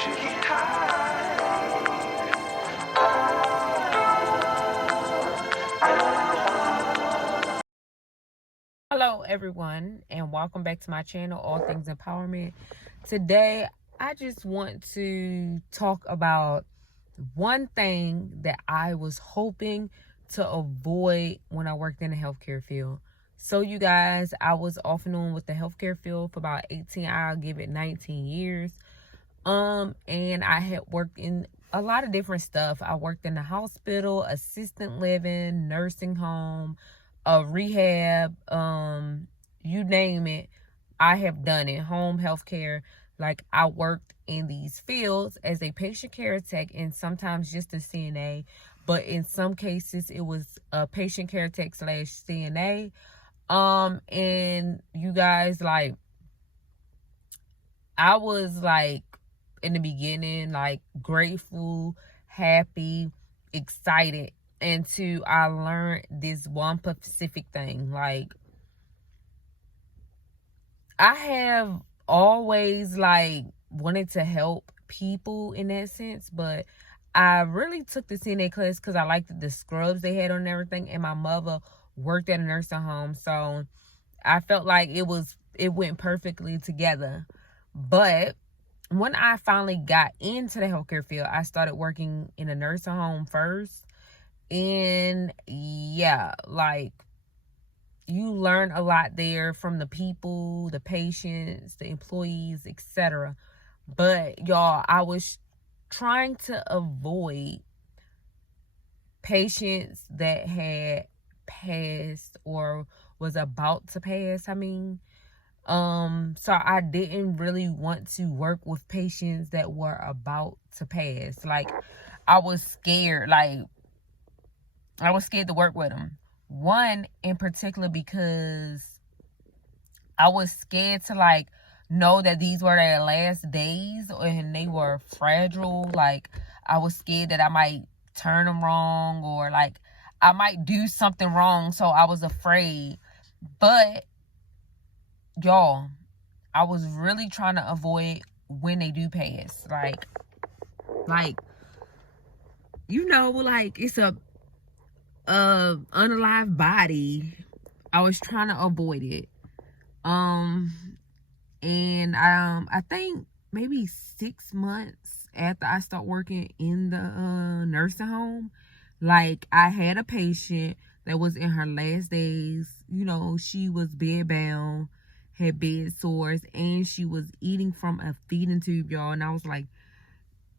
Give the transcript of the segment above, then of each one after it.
Hello everyone, and welcome back to my channel, All Things Empowerment. Today I just want to talk about one thing that I was hoping to avoid when I worked in the healthcare field. So you guys, I was off and on with the healthcare field for about 18, I'll give it 19 years. And I had worked in a lot of different stuff. I worked in the hospital, assisted living, nursing home, rehab, you name it. I have done it. Home health care. Like, I worked in these fields as a patient care tech and sometimes just a CNA. But in some cases, it was a patient care tech / CNA. And you guys, like, I was like, in the beginning, like, grateful, happy, excited until I learned this one specific thing. Like, I have always like wanted to help people in that sense, but I really took the CNA class because I liked the scrubs they had on and everything, and my mother worked at a nursing home, so I felt like it went perfectly together. But when I finally got into the healthcare field, I started working in a nursing home first. And yeah, like, you learn a lot there from the people, the patients, the employees, etc. But y'all, I was trying to avoid patients that had passed or was about to pass. So I didn't really want to work with patients that were about to pass. Like, I was scared. Like, I was scared to work with them. One in particular because I was scared to, like, know that these were their last days and they were fragile. Like, I was scared that I might turn them wrong or, like, I might do something wrong. So I was afraid. But y'all, I was really trying to avoid when they do pass. Like, you know, like, it's a unalive body. I was trying to avoid it. And I think maybe 6 months after I start working in the nursing home, like, I had a patient that was in her last days. You know, she was bedbound, had bed sores, and she was eating from a feeding tube, y'all. And I was like,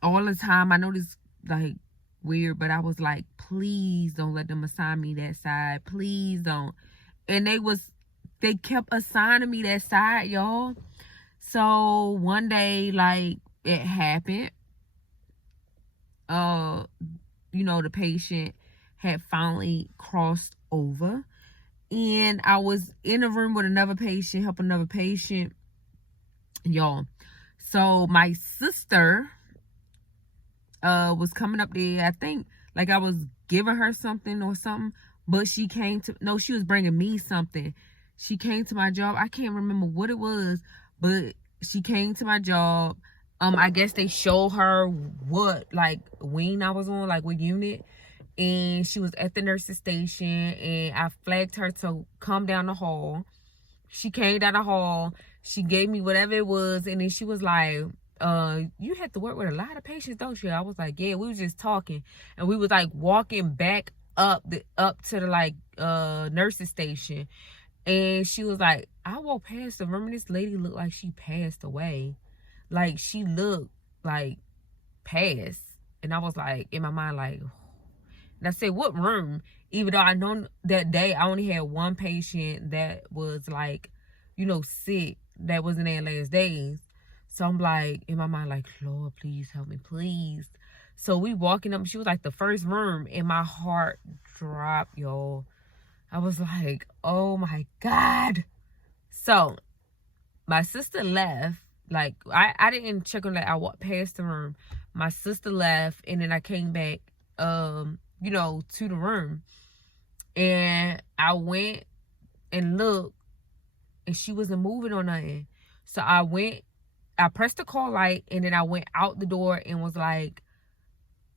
all the time, I know this, like, weird, but I was like, please don't let them assign me that side. Please don't. And they kept assigning me that side, y'all. So one day, like, it happened. You know, the patient had finally crossed over, and I was in a room with another patient, helping another patient, y'all. So my sister was coming up there. I think, like, I was giving her something or something, but she was bringing me something. She came to my job. I can't remember what it was, but she came to my job. I guess they showed her what, like, wing I was on, like, what unit. And she was at the nurse's station, and I flagged her to come down the hall. She came down the hall. She gave me whatever it was, and then she was like, you had to work with a lot of patients, don't you? I was like, yeah. We was just talking, and we was, like, walking back up to the, like, nurse's station. And she was like, I walked past the room, and this lady looked like she passed away. Like, she looked like past. And I was like, in my mind, like, and I said, what room? Even though I know that day I only had one patient that was, like, you know, sick, that was in their last days. So I'm like, in my mind, like, Lord, please help me, please. So we walking up, she was like the first room, and my heart dropped, y'all. I was like, oh my God. So my sister left. Like, I didn't check on that. I walked past the room. My sister left, and then I came back, you know, to the room. And I went and looked, and she wasn't moving or nothing. So I I pressed the call light, and then I went out the door and was like,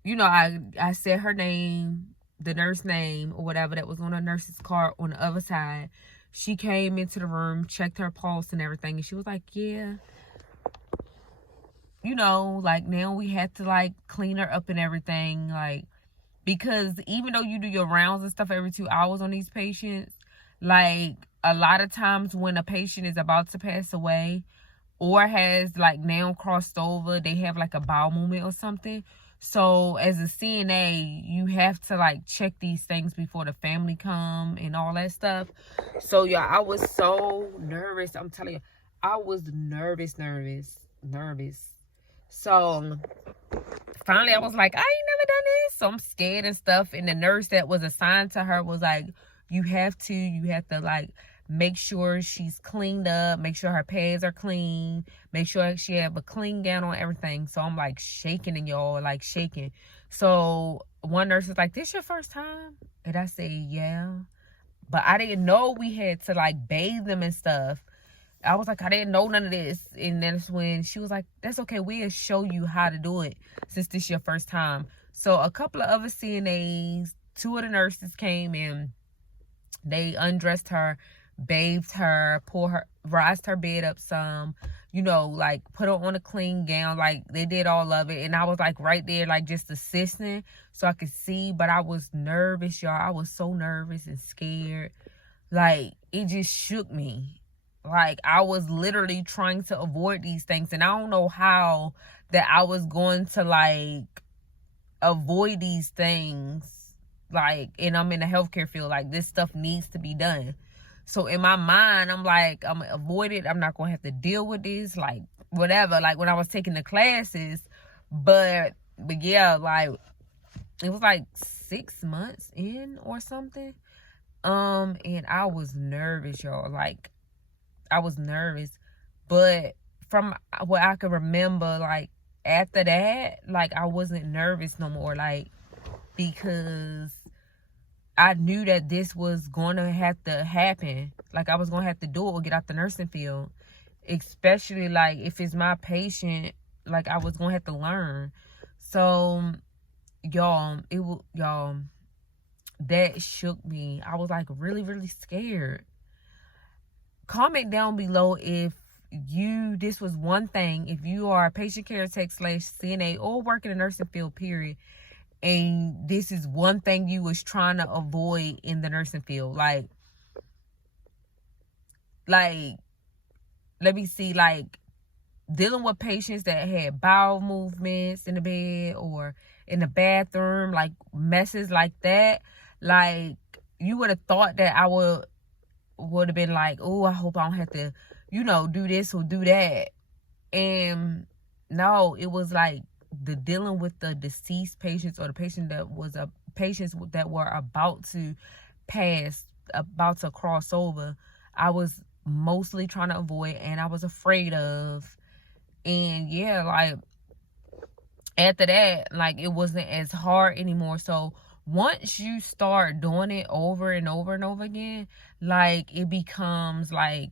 you know, I said her name, the nurse name or whatever that was on the nurse's card on the other side. She came into the room, checked her pulse and everything, and she was like, yeah, you know, like, now we had to, like, clean her up and everything, like, because even though you do your rounds and stuff every 2 hours on these patients, like, a lot of times when a patient is about to pass away or has, like, now crossed over, they have, like, a bowel movement or something. So as a CNA, you have to, like, check these things before the family come and all that stuff. So yeah, I was so nervous. I'm telling you, I was nervous. So finally I was like, I ain't never done this, so I'm scared and stuff. And the nurse that was assigned to her was like, you have to like make sure she's cleaned up, make sure her pads are clean, make sure she have a clean gown on, everything. So I'm like shaking, and y'all, like shaking. So one nurse is like, this your first time? And I say, yeah. But I didn't know we had to, like, bathe them and stuff. I was like, I didn't know none of this. And that's when she was like, that's okay, we'll show you how to do it since this is your first time. So a couple of other CNAs, 2 of the nurses came in. They undressed her, bathed her, raised her bed up some, you know, like, put her on a clean gown. Like, they did all of it. And I was, like, right there, like, just assisting so I could see. But I was nervous, y'all. I was so nervous and scared. Like, it just shook me. Like, I was literally trying to avoid these things. And I don't know how that I was going to, like, avoid these things. Like, and I'm in the healthcare field. Like, this stuff needs to be done. So in my mind, I'm like, I'm going to avoid it. I'm not going to have to deal with this. Like, whatever. Like, when I was taking the classes. But yeah, like, it was like 6 months in or something. And I was nervous, y'all. Like, I was nervous. But from what I could remember, like, after that, like, I wasn't nervous no more. Like, because I knew that this was going to have to happen. Like, I was going to have to do it or get out the nursing field. Especially, like, if it's my patient, like, I was going to have to learn. So, y'all, that shook me. I was, like, really, really scared. Comment down below if this was one thing, if you are a patient care tech / CNA or work in the nursing field, period, and this is one thing you was trying to avoid in the nursing field. Like, let me see, like, dealing with patients that had bowel movements in the bed or in the bathroom, like, messes like that. Like, you would have thought that I would have been like, oh, I hope I don't have to, you know, do this or do that. And no, it was like the dealing with the deceased patients or the patient that was patients that were about to pass, about to cross over. I was mostly trying to avoid, and I was afraid of. And yeah, like, after that, like, it wasn't as hard anymore. So once you start doing it over and over and over again, like, it becomes like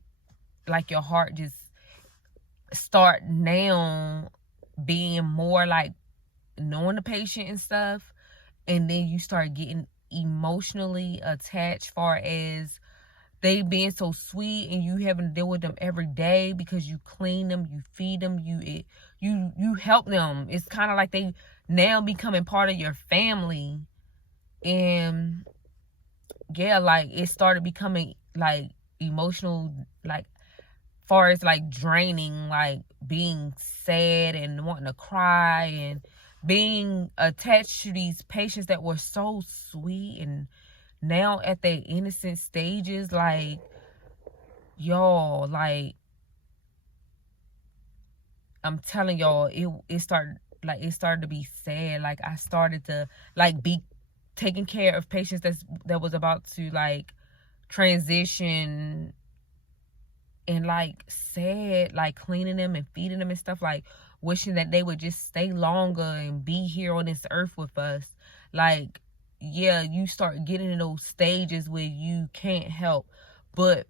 your heart just start now being more like knowing the patient and stuff. And then you start getting emotionally attached, far as they being so sweet and you having to deal with them every day because you clean them, you feed them, you help them. It's kind of like they now becoming part of your family. And yeah, like, it started becoming like emotional, like, far as like draining, like being sad and wanting to cry and being attached to these patients that were so sweet and now at their innocent stages. Like, y'all, like, I'm telling y'all, it started to be sad. Like, I started to, like, be taking care of patients that was about to, like, transition, and, like, sad, like, cleaning them and feeding them and stuff, like, wishing that they would just stay longer and be here on this earth with us. Like, yeah, you start getting in those stages where you can't help but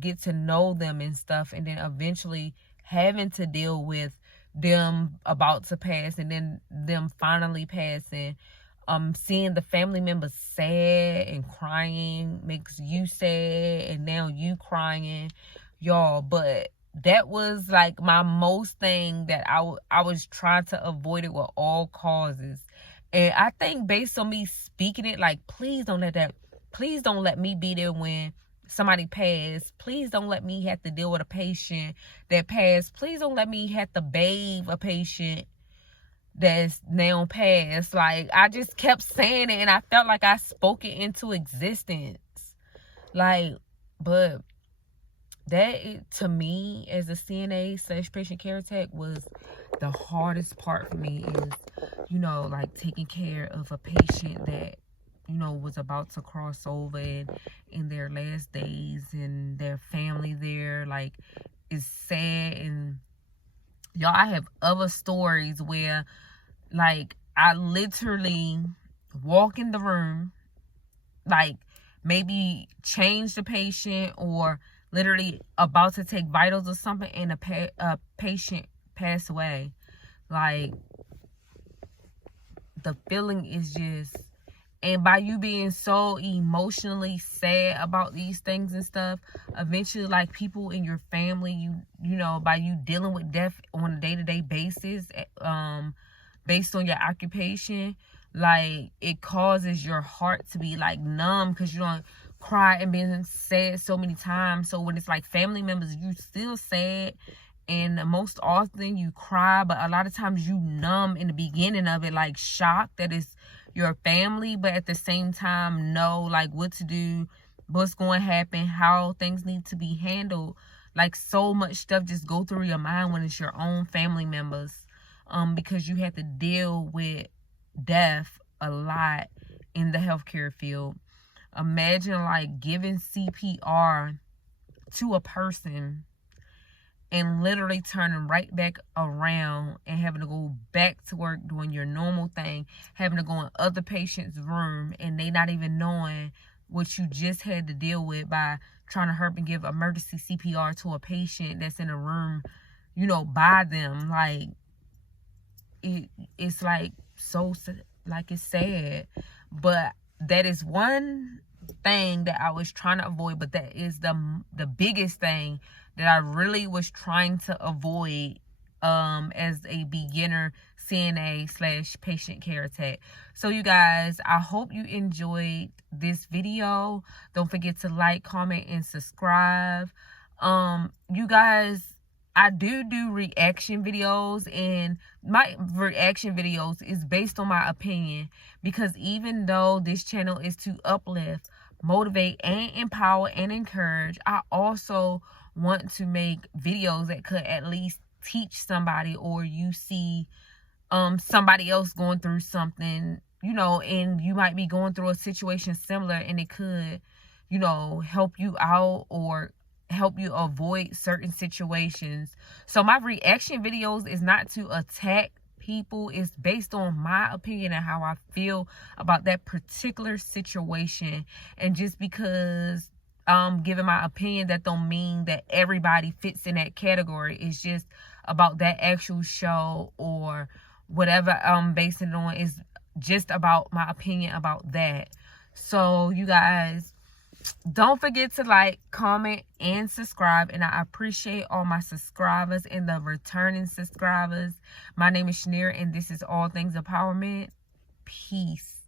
get to know them and stuff. And then eventually, having to deal with them about to pass and then them finally passing, seeing the family members sad and crying makes you sad, and now you crying, y'all. But that was like my most thing that I was trying to avoid it with all causes. And I think based on me speaking it, like, please don't let me be there when somebody passed. Please don't let me have to deal with a patient that passed. Please don't let me have to bathe a patient that's now passed. Like, I just kept saying it, and I felt like I spoke it into existence. Like, but that, to me, as a CNA / patient care tech, was the hardest part for me, is, like, taking care of a patient that, was about to cross over in their last days, and their family there, like, is sad. And y'all, I have other stories where, like, I literally walk in the room, like, maybe change the patient, or literally about to take vitals or something, and a patient pass away. Like, the feeling is just, and by you being so emotionally sad about these things and stuff, eventually, like, people in your family, by you dealing with death on a day-to-day basis, based on your occupation, like, it causes your heart to be, like, numb, because you don't cry and been sad so many times. So when it's like family members, you still sad, and most often you cry, but a lot of times you numb in the beginning of it, like, shocked that it's your family, but at the same time know, like, what to do, what's going to happen, how things need to be handled. Like, so much stuff just go through your mind when it's your own family members, because you have to deal with death a lot in the healthcare field. Imagine, like, giving CPR to a person and literally turning right back around and having to go back to work doing your normal thing, having to go in other patients' room, and they not even knowing what you just had to deal with by trying to help and give emergency CPR to a patient that's in a room, by them. Like, it's like, so, like, it's sad. But that is one thing that I was trying to avoid, but that is the biggest thing that I really was trying to avoid as a beginner CNA / patient care tech. So you guys, I hope you enjoyed this video. Don't forget to like, comment, and subscribe. You guys, I do reaction videos, and my reaction videos is based on my opinion, because even though this channel is to uplift, motivate, and empower and encourage, I also want to make videos that could at least teach somebody, or you see somebody else going through something, and you might be going through a situation similar, and it could, help you out or help you avoid certain situations. So my reaction videos is not to attack people. It's based on my opinion and how I feel about that particular situation. And just because giving my opinion, that don't mean that everybody fits in that category. It's just about that actual show, or whatever I'm basing it on is just about my opinion about that. So you guys, don't forget to like, comment, and subscribe. And I appreciate all my subscribers and the returning subscribers. My name is Shaneria, and this is All Things Empowerment. Peace.